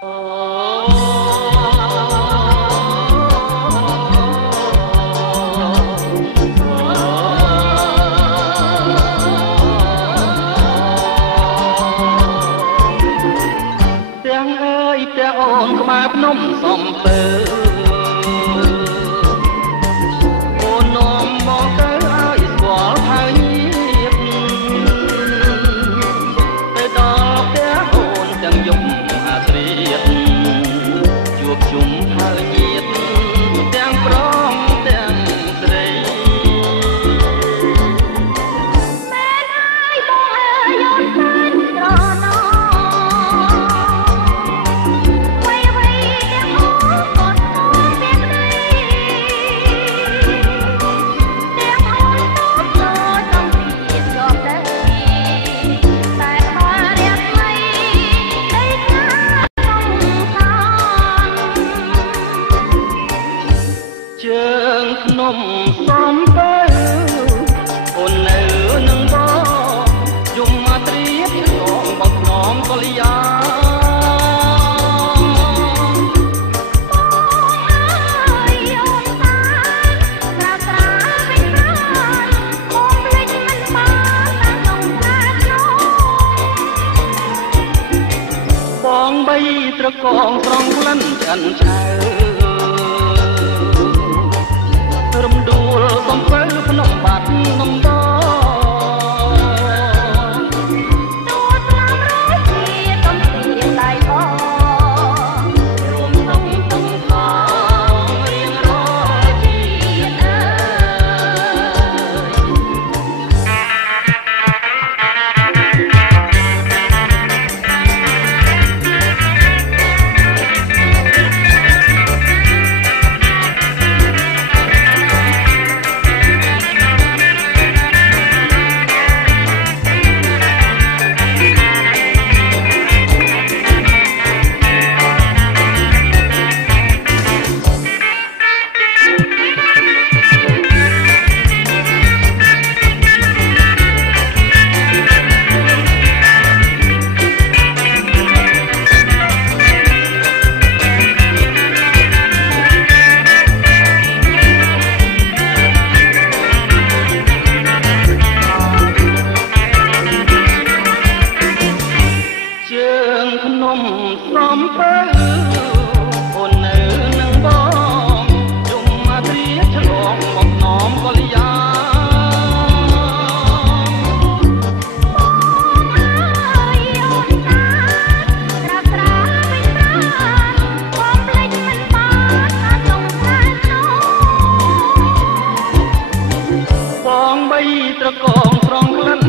ទាំងអើយទាំងអូនក្បែរភ្នំសំពើអូននាំមកទៅឲ្យស្គាល់ហើយញាតទៅដល់ផ្ទះអូនទាំងយប់អាស្រៀតជួបជុំហើយញាតទាំងប្រងទាំងស្រីមែនហើយបងអើយអូនខ្លាចត្រណោជើងភ្នំសំពើអូននៅនឹងបងយំមកត្រៀបឆ្លងបងខ្នងកលយាបងបីត្រកងត្រង់ក្លិនចិនឆៅរំដួលសំពើភ្នំបាត់នំដងទួស្លាប់រស់ជាតំពីដៃបងរួមសំទំខងរៀងរាល់ជាតិសំពើអូននៅនឹងបងយំមកត្រៀបឆ្លងមកខ្នងកលយាបងបីត្រកងត្រង់ក្លិន